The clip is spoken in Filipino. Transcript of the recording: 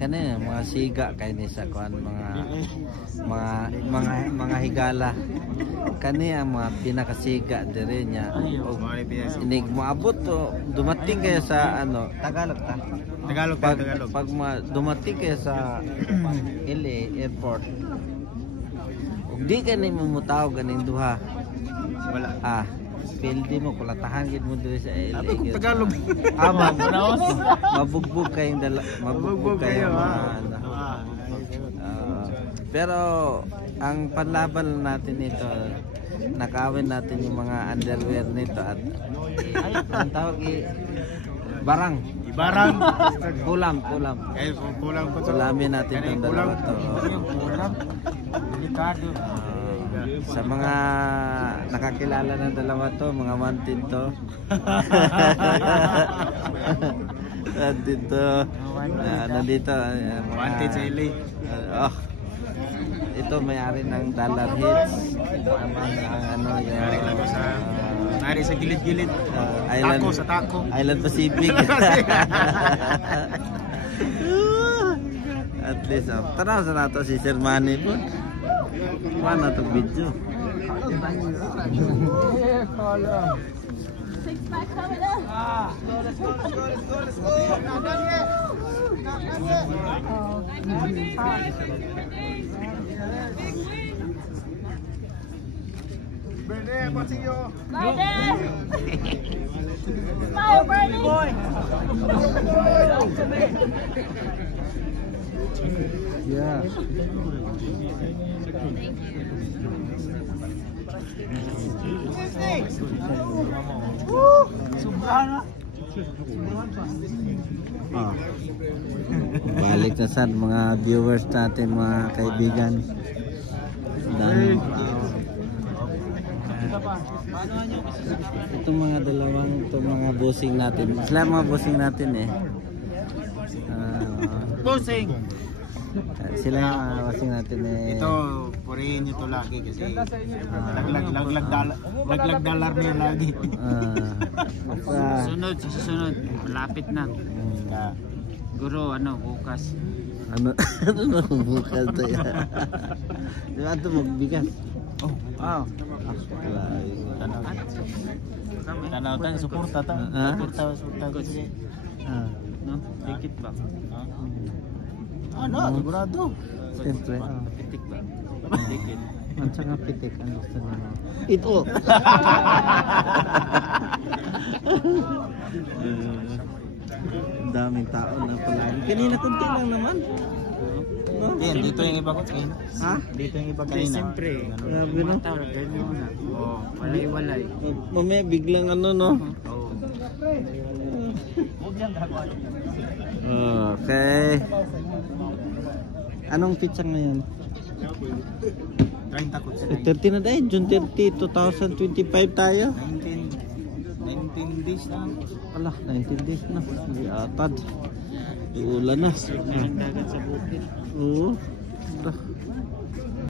Kani mga siga kay ni sa kuan mga higala. Kani ang mga pinakasiga dire niya. Inig moabot to dumating kay sa ano Tagalog ta. Tagalog. Pag dumating kay sa LA airport. Ug di kani mamutaw ganing duha. Wala. Pildi mo kulatahan gid mo dire sa LA. Tagalog. Mabugbog kayong mabugbog kayo. Pero ang panlaban natin nito, nakawin natin yung mga underwear nito at ang tawag barang. Kulam. Kulamin natin itong dalawa to. Sa mga nakakilala ng dalawa to, mga wanted to. Nandito wanted sa LA. Ito may-ari ng Dollar Hits. Nari sa gilid-gilid. Taco. Island Pacific. At least, tanaw sa nato si Sir Manny po. Mana itong video. Bernie, pasillo. Smile, Bernie. Yeah. Balik na sa mga viewers natin, mga kaibigan. Itong mga dalawang mga bossing natin. Sila mga bossing natin Bossing. Sila yung bossing natin Ito, purihin nyo to lagi kasi laglag dollar niya lagi. Sunod, sa susunod, malapit na. Guro, bukas. Ano bukas to yan? Di ba ito magbigas? Tanaw tayo, suporta ta. Dikit ba? Sigurado. Siyempre. Pitik ba? Dikit. Ang saka pitik ang gusto nyo. Ito! Daming tao na pala. Kanina kunti lang naman. No? Yan, dito yung iba ko. Ha? Dito yung iba Kasi siyempre, grabe no? walay-walay. Mamaya biglang no? Okay. Anong pizza ngayon? 30 ko. 30 na dahil, June 30, 2025 tayo. 19 days na. Wala, 19 days na. Hindi atad. Ulan na. Ang dagat sa bukid. Oo.